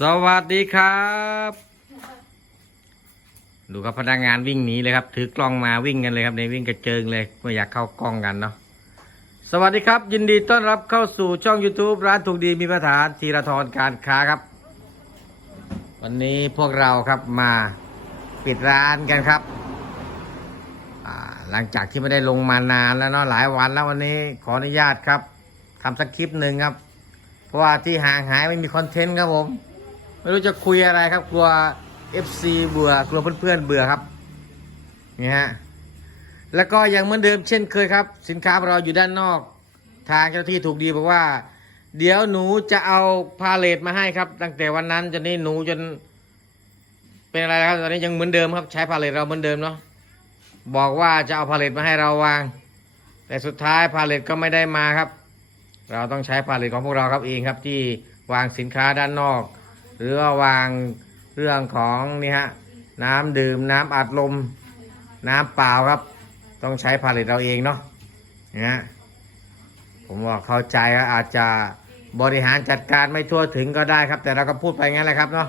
สวัสดีครับ ดูครับพนักงานวิ่งหนีเลยครับ ถือกล้องมาวิ่งกันเลยครับในวิ่งกระเจิงเลยไม่อยากเข้ากล้องกันเนาะสวัสดีครับ ยินดีต้อนรับเข้าสู่ช่อง YouTube ร้านถูกดีมีประธานธีรทรการค้าครับ วันนี้พวกเราครับมาปิดร้านกันครับหลังจากที่ไม่ได้ลงมานานแล้วเนาะหลายวันแล้ววันนี้ขออนุญาตครับทำสักคลิปหนึ่งครับ เพราะว่าที่ห่างหายไม่มีคอนเทนต์ครับผม ไม่รู้จะคุยอะไรครับ กลัว FC เบื่อกลัวเพื่อนๆเบื่อครับนี่ฮะแล้วก็ยังเหมือนเดิมเช่นเคยครับ สินค้าของเราอยู่ด้านนอก ทางเจ้าหน้าที่ถูกดีบอกว่า เดี๋ยวหนูจะเอาพาเลทมาให้ครับ ตั้งแต่วันนั้นจนนี้หนูจน เป็นอะไรครับตอนนี้ยังเหมือนเดิมครับ ใช้พาเลทเราเหมือนเดิมเนาะบอกว่าจะเอาพาเลทมาให้เราวาง แต่สุดท้ายพาเลทก็ไม่ได้มาครับ เราต้องใช้พาเลทของพวกเราครับเองครับที่วางสินค้าด้านนอก หรือว่าวางเรื่องของนี่ฮะน้ำดื่มน้ำอัดลม น้ำเปล่าครับ ต้องใช้ผลิตเราเองเนาะนะฮะผมว่าเข้าใจว่าอาจจะบริหารจัดการไม่ทั่วถึงก็ได้ครับ แต่เราก็พูดไปงั้นแหละครับเนาะ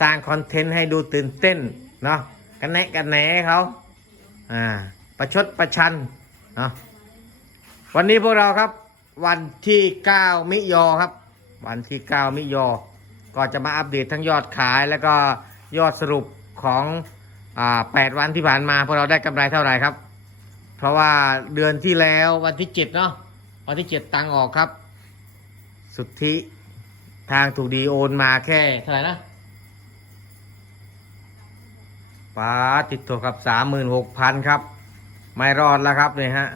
สร้างคอนเทนต์ให้ดูตื่นเต้นเนาะกันแนะกันแหนเขาอ่าประชดประชันเนาะวันนี้พวกเราครับ วันที่ 9 มิยอครับ วันที่ 9 มิยอ ก็จะมาอัปเดตทั้งยอดขาย แล้วก็ยอดสรุปของอ8วันที่ผ่านมาพวกเราได้กำไรเท่าไหร่ครับ เพราะว่าเดือนที่แล้ววันที่7เนาะวันที่ 7 ตังค์ออกครับ สุทธิทางถูกดีโอนมาแค่เท่าไหร่นะป้าติดตัวครับ36,000ครับ ไม่รอดแล้วครับเนี่ยฮะ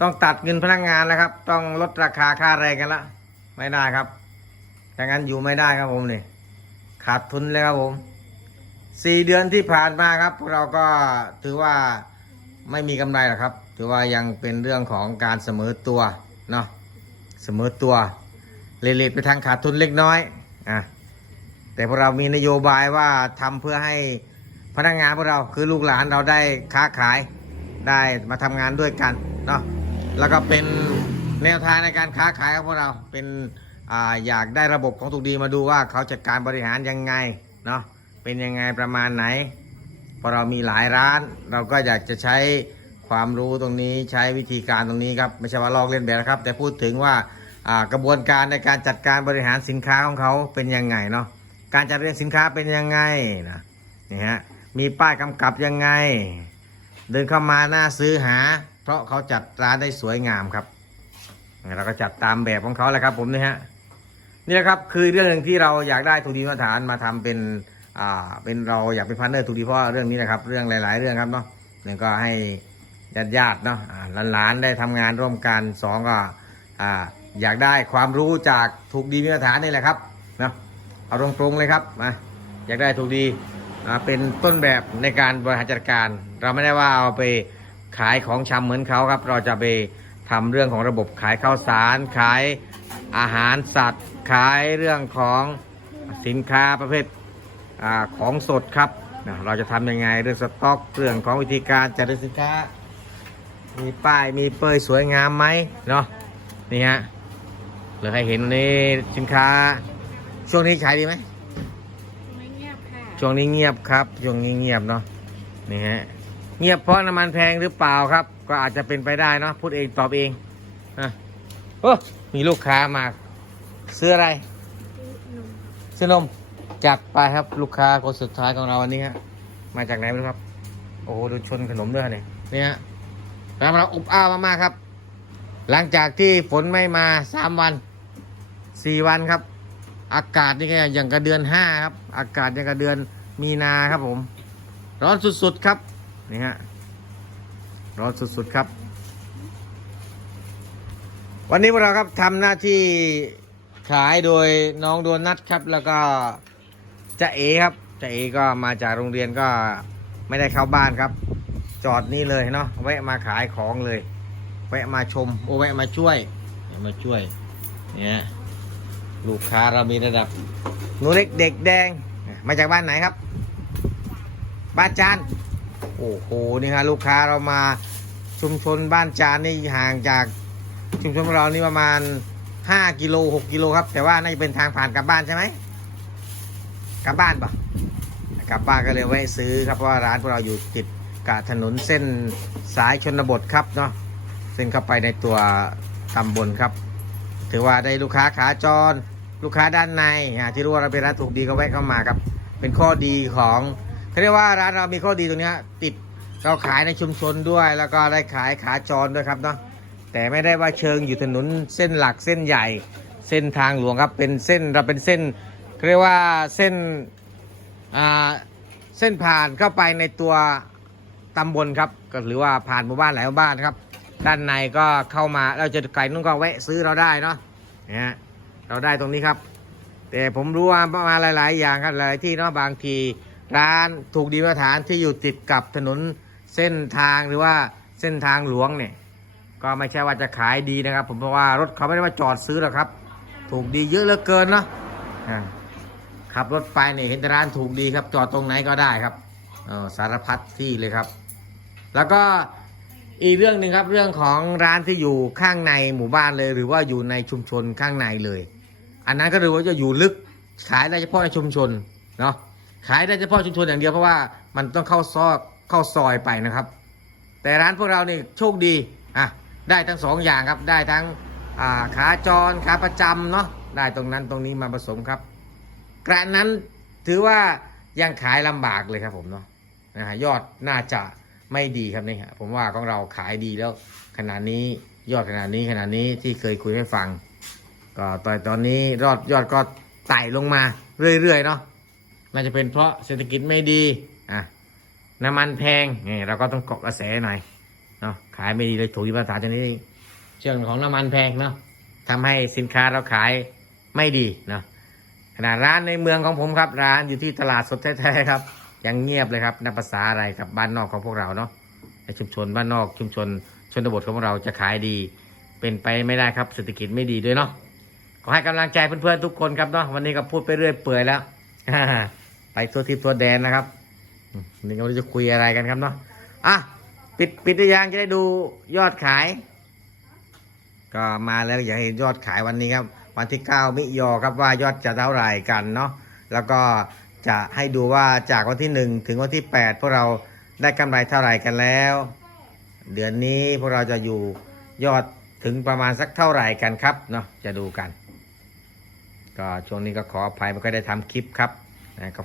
ต้องตัดเงินพนักงานแล้วครับ ต้องลดราคาค่าแรงกันละ ไม่ได้ครับ ดังนั้นอยู่ไม่ได้ครับผมนี่ขาดทุนเลยครับผมสี่เดือนที่ผ่านมาครับ พวกเราก็ถือว่าไม่มีกำไรหรอกครับ ถือว่ายังเป็นเรื่องของการเสมอตัวเนาะเสมอตัวเลเลดไปทางขาดทุนเล็กน้อยอะแต่พวกเรามีนโยบายว่าทำเพื่อให้พนักงานพวกเราคือลูกหลานเราได้ค้าขายได้มาทำงานด้วยกันเนาะแล้วก็เป็นแนวทางในการค้าขายของพวกเราเป็น อยากได้ระบบของถูกดีมาดูว่าเขาจัดการบริหารยังไงเนาะเป็นยังไงประมาณไหนพราะเรามีหลายร้าน เราก็อยากจะใช้ความรู้ตรงนี้ใช้วิธีการตรงนี้ครับไม่ใช่ว่าลอกเล่นแบบนะครับ แต่พูดถึงว่าอ่ากระบวนการในการจัดการบริหารสินค้าของเขาเป็นยังไงเนาะการจัดเรียงสินค้าเป็นยังไงนะนี่ฮะมีป้ายกำกับยังไง เดินเข้ามาหน้าซื้อหา เพราะเขาจัดร้านได้สวยงามครับเราก็จัดตามแบบของเขาแหละครับผมนี่ฮะ นี่แหละครับคือเรื่องหนึ่งที่เราอยากได้ถูกดีมาตรฐานมาทำเป็นอ่าเป็นเราอยากเป็นพาร์ทเนอร์ถูกดีเพราะว่าเรื่องนี้นะครับ เรื่องหลาย ๆ เรื่องครับเนาะหนึ่งก็ให้ญาติญาติเนาะหลานๆได้ทำงานร่วมกันสองก็อ่าอยากได้ความรู้จากถูกดีมาตรฐานนี่แหละครับนะเอาตรงๆเลยครับมาอยากได้ถูกดีเป็นต้นแบบในการบริหารจัดการ เราไม่ได้ว่าเอาไปขายของชำเหมือนเขาครับ เราจะไป ทำเรื่องของระบบขายข้าวสารขายอาหารสัตว์ ขายเรื่องของสินค้าประเภทอาของสดครับนะเราจะทำยังไงเรื่องสต็อกเรื่องของวิธีการจัดสินค้า มีป้ายมีเปยสวยงามไหมเนาะนี่ฮะเหลือให้เห็นวันนี้สินค้า ช่วงนี้ขายดีไหมไม่เงียบค่ะช่วงนี้เงียบครับช่วงนี้เงียบเนาะนี่ฮะเงียบเพราะน้ำมันแพงหรือเปล่าครับ ก็อาจจะเป็นไปได้เนาะพูดเองตอบเองนะโอ้มีลูกค้ามาซื้ออะไร ซื้อนมจัดไปครับลูกค้าคนสุดท้ายของเราวันนี้ฮะมาจากไหนไม่รู้ครับ โอ้โหดูชนขนมด้วยเนี่ยนี่ฮะร้านเราอบอ้าวมากๆครับ หลังจากที่ฝนไม่มาสามวันสี่วันครับ อากาศนี่ก็อย่างกับเดือนห้าครับ อากาศอย่างกับเดือนมีนาครับผม ร้อนสุดๆครับนี่ฮะ ร้อนสุดๆครับ วันนี้พวกเราครับทำหน้าที่ขายโดยน้องโดนัทครับ แล้วก็จะเอครับจะเอก็มาจากโรงเรียนก็ไม่ได้เข้าบ้านครับ จอดนี่เลยเนาะแวะมาขายของเลย แวะมาชมโอแวะมาช่วยมาช่วยเนี่ยลูกค้าเรามีระดับหนูเล็กเด็กแดงมาจากบ้านไหนครับ บ้านจาน โอ้โหนี่ฮะลูกค้าเรามาชุมชนบ้านจานนี่ห่างจากชุมชนของเรานี่ประมาณ5กิโล6กิโลครับ แต่ว่าน่าจะเป็นทางผ่านกลับบ้านใช่ไหมกลับบ้านปะกลับบ้านก็เลยแวะซื้อครับเพราะว่าร้านพวกเราอยู่ติดกับถนนเส้นสายชนบทครับเนาะเส้นเข้าไปในตัวตำบลครับ ถือว่าได้ลูกค้าขาจร ลูกค้าด้านในที่รู้ว่าเราเป็นร้านถูกดีก็แวะเข้ามาครับ เป็นข้อดีของ เขาเรียกว่าร้านเรามีข้อดีตรงนี้ติดเราขายในชุมชนด้วย แล้วก็ได้ขายขาจรด้วยครับเนาะแต่ไม่ได้ว่าเชิงอยู่ถนนเส้นหลักเส้นใหญ่ เส้นทางหลวงครับเป็นเส้นเราเป็นเส้นเรียกว่าเส้นอ่าเส้นผ่านเข้าไปในตัวตำบลครับก็หรือว่าผ่านหมู่บ้านหลายหมู่บ้านครับ ด้านในก็เข้ามาเราจะไก่นุ่งก็แวะซื้อเราได้เนาะนะเราได้ตรงนี้ครับ แต่ผมรู้ว่ามาหลาย ๆ อย่างครับหลายที่เนาะบางที ร้านถูกดีมาตรฐานที่อยู่ติดกับถนนเส้นทางหรือว่าเส้นทางหลวงเนี่ย ก็ไม่ใช่ว่าจะขายดีนะครับ ผมเพราะว่ารถเขาไม่ได้มาจอดซื้อหรอกครับ ถูกดีเยอะเหลือเกินเนาะขับรถไปเนี่ยเห็นแต่ร้านถูกดีครับ จอดตรงไหนก็ได้ครับสารพัดที่เลยครับ แล้วก็อีกเรื่องหนึ่งครับเรื่องของร้านที่อยู่ข้างในหมู่บ้านเลย หรือว่าอยู่ในชุมชนข้างในเลย อันนั้นก็คือว่าจะอยู่ลึกขายได้เฉพาะในชุมชนเนาะ ขายได้เฉพาะชุมชนอย่างเดียวเพราะว่ามันต้องเข้าซอกเข้าซอยไปนะครับ แต่ร้านพวกเราเนี่โชคดีอะได้ทั้งสองอย่างครับได้ทั้งอ่าขาจรขาประจำเนาะได้ตรงนั้นตรงนี้มาผสมครับ กระนั้นถือว่ายังขายลำบากเลยครับผมเนาะนะฮะยอดน่าจะไม่ดีครับนี่ฮะผมว่าของเราขายดีแล้วขนาดนี้ยอดขนาดนี้ขนาดนี้ที่เคยคุยให้ฟัง ก็ตอนตอนนี้ยอดยอดก็ไต่ลงมาเรื่อยๆเนาะ น่าจะเป็นเพราะเศรษฐกิจไม่ดีอะน้ำมันแพงนี่เราก็ต้องเกาะกระแสหน่อยเนาะขายไม่ดีเลยถูกภาษาชนิดนี้เชื่องของน้ำมันแพงเนาะทำให้สินค้าเราขายไม่ดีเนาะขนาดร้านในเมืองของผมครับ ร้านอยู่ที่ตลาดสดแท้ๆครับ ยังเงียบเลยครับนับภาษาอะไรครับบ้านนอกของพวกเราเนาะในชุมชนบ้านนอกชุมชนชนบทของเราจะขายดี เป็นไปไม่ได้ครับเศรษฐกิจไม่ดีด้วยเนาะขอให้กำลังใจเพื่อนๆทุกคนครับเนาะวันนี้ก็พูดไปเรื่อยเปื่อยแล้ว ไปตัวทิพตัวแดนนะครับวันนี้เราจะคุยอะไรกันครับเนาะอะปิดปิดรือยังจะได้ดูยอดขาย ก็มาแล้วอยากเห็นยอดขายวันนี้ครับ วันที่ 9 มิยอครับว่ายอดจะเท่าไหร่กันเนาะแล้วก็จะให้ดูว่าจากวันที่ 1 ถึงวันที่ 8 พวกเราได้กำไรเท่าไหร่กันแล้ว เดือนนี้พวกเราจะอยู่ยอดถึงประมาณสักเท่าไหร่กันครับเนาะจะดูกัน ก็ช่วงนี้ก็ขออภัยไม่ค่อยได้ทำคลิปครับ นะก็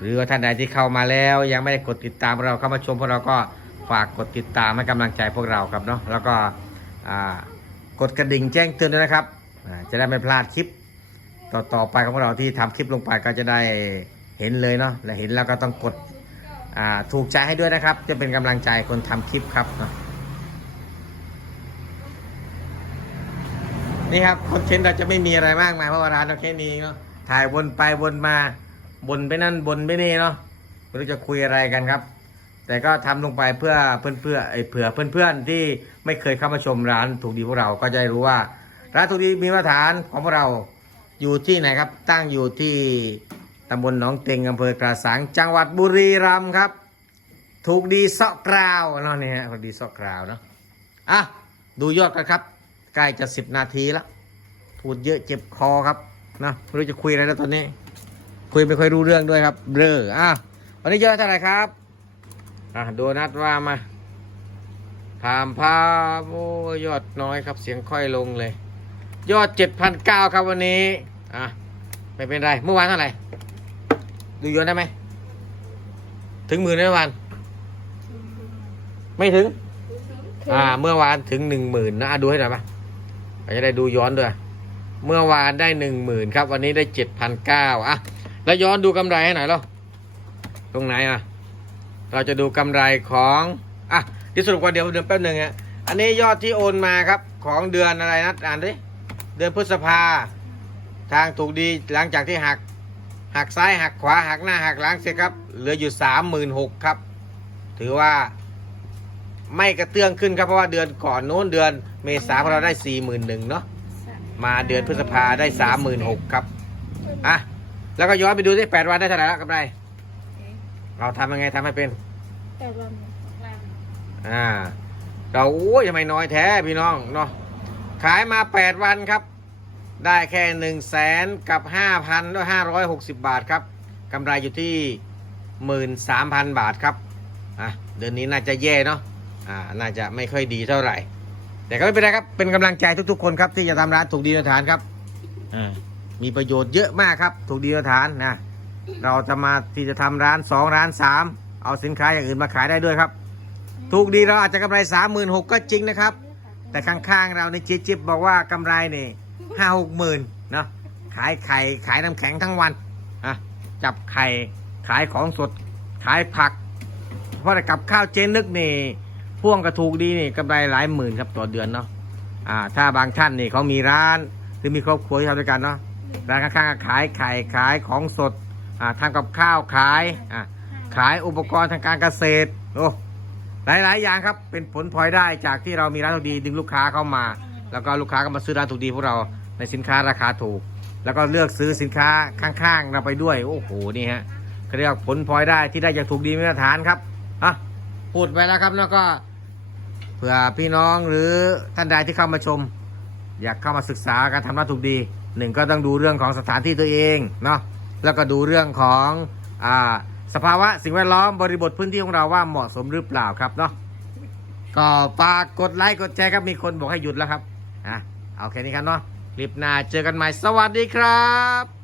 หรือว่าท่านใดที่เข้ามาแล้ว ยังไม่ได้กดติดตามพวกเราเข้ามาชมพวกเราก็ฝากกดติดตามให้กำลังใจพวกเราครับเนาะแล้วก็กดกระดิ่งแจ้งเตือนด้วยนะครับ จะได้ไม่พลาดคลิป ต่อต่อไปของพวกเราที่ทำคลิปลงไปก็จะได้เห็นเลยเนาะและเห็นแล้วก็ต้องกดถูกใจให้ด้วยนะครับ จะเป็นกำลังใจคนทำคลิปครับเนาะนี่ครับคอนเทนต์เราจะไม่มีอะไรมากมายเพราะว่าร้านเราแค่นี้เนาะถ่ายวนไปวนมา บนไปนั่นบนไปนี่เนาะไม่รู้จะคุยอะไรกันครับ แต่ก็ทำลงไปเพื่อเพื่อนเพื่อไอ้เผื่อเพื่อนเพื่อนที่ไม่เคยเข้ามาชมร้านถูกดีพวกเราก็จะรู้ว่าร้านถูกดีมีมาตรฐานของพวกเราอยู่ที่ไหนครับ ตั้งอยู่ที่ตำบลหนองเต็งอำเภอกระสังจังหวัดบุรีรัมย์ครับ ถูกดีเสาะกราวเนาะนี่ฮะถูกดีเสาะกราวเนาะอะดูยอดกันครับใกล้จะสิบนาทีแล้วพูดเยอะเจ็บคอครับนะไม่รู้จะคุยอะไรแล้วตอนนี้ คุยไม่ค่อยรู้เรื่องด้วยครับเบลออะวันนี้ยอดเท่าไหร่ครับ อะโดนัทว่ามาถามพาโอ้ยอดน้อยครับเสียงค่อยลงเลย ยอดเจ็ดพันเก้าครับวันนี้ อะ ไม่เป็นไร เมื่อวานเท่าไหร่ ดูย้อดได้ไหม ถึงหมื่นเมื่อวาน ไม่ถึง อ่า เมื่อวานถึงหนึ่งหมื่นนะดูให้หน่อยปะจะได้ดูย้อนด้วย เมื่อวานได้หนึ่งหมื่นครับ วันนี้ได้เจ็ดพันเก้าอะ แล้วย้อนดูกำไรให้หน่อยเรอตรงไหนอะ เราจะดูกำไรของอะที่สรุปว่าเดี๋ยวเดือนแป๊บหนึ่งอะอันนี้ยอดที่โอนมาครับของเดือนอะไรนะอ่านดิเดือนพฤษภาทางถูกดีหลังจากที่หักหักซ้ายหักขวาหักหน้าหักหลังเสร็จครับ เหลืออยู่สามหมื่นหกครับ ถือว่าไม่กระเตื้องขึ้นครับเพราะว่าเดือนก่อนโน้นเดือนเมษาเราได้สี่หมื่นหนึ่งเนาะมาเดือนพฤษภาได้สามหมื่นหกครับอะ แล้วก็ย้อนไปดูที่แปดวันได้เท่าไหร่แล้วกำไรเราทำยังไงทำให้เป็น แต่วันอ่า เราโอ้ยทำไมน้อยแท้พี่น้องเนาะขายมาแปดวันครับ ได้แค่หนึ่งแสนกับห้าพันด้วยห้าร้อยหกสิบบาทครับกำไรอยู่ที่หมื่นสามพันบาทครับอะเดือนนี้น่าจะแย่เนาะอ่าน่าจะไม่ค่อยดีเท่าไหร่ แต่ก็ไม่เป็นไรครับเป็นกำลังใจทุกๆคนครับที่จะทำร้านถูกดีมาตรฐานครับอ่า มีประโยชน์เยอะมากครับ ถูกดีมาตรฐานนะเราจะมาที่จะทำร้านสองร้านสามเอาสินค้าอย่างอื่นมาขายได้ด้วยครับ ถูกดีเราอาจจะกำไรสามหมื่นหกก็จริงนะครับ แต่ข้างๆเราในจิ๊บจิบบอกว่ากำไรนี่ห้าหกหมื่นเนาะขายไข่ขายน้ำแข็งทั้งวันอะจับไข่ขายของสดขายผัก เพราะกับข้าวเจนนึกนี่พ่วงกระถูกดีนี่กำไรหลายหมื่นครับต่อเดือนเนาะอ่าถ้าบางท่านนี่เขามีร้านหรือมีครอบครัวที่ทำด้วยกันเนาะ ร้านข้างๆขายไข่ขายของสดทำกับข้าวขายขายอุปกรณ์ทางการเกษตรโอ้หลายๆ อย่างครับเป็นผลพลอยได้จากที่เรามีร้านถูกดีดึงลูกค้าเข้ามา แล้วก็ลูกค้าก็มาซื้อร้านถูกดีพวกเราในสินค้าราคาถูก แล้วก็เลือกซื้อสินค้าข้างๆ เราไปด้วย โอ้โหนี่ฮะเขาเรียกผลพลอยได้ที่ได้จากถูกดีมาตรฐานครับอะพูดไปแล้วครับแล้วก็เผื่อพี่น้องหรือท่านใดที่เข้ามาชม อยากเข้ามาศึกษาการทำร้านถูกดี หนึ่งก็ต้องดูเรื่องของสถานที่ตัวเองเนาะแล้วก็ดูเรื่องของอ่าสภาวะสิ่งแวดล้อมบริบทพื้นที่ของเราว่าเหมาะสมหรือเปล่าครับเนาะก็ฝากกดไลค์กดแชร์ครับมีคนบอกให้หยุดแล้วครับอะเอาแค่นี้ครับเนาะคลิปหน้าเจอกันใหม่สวัสดีครับ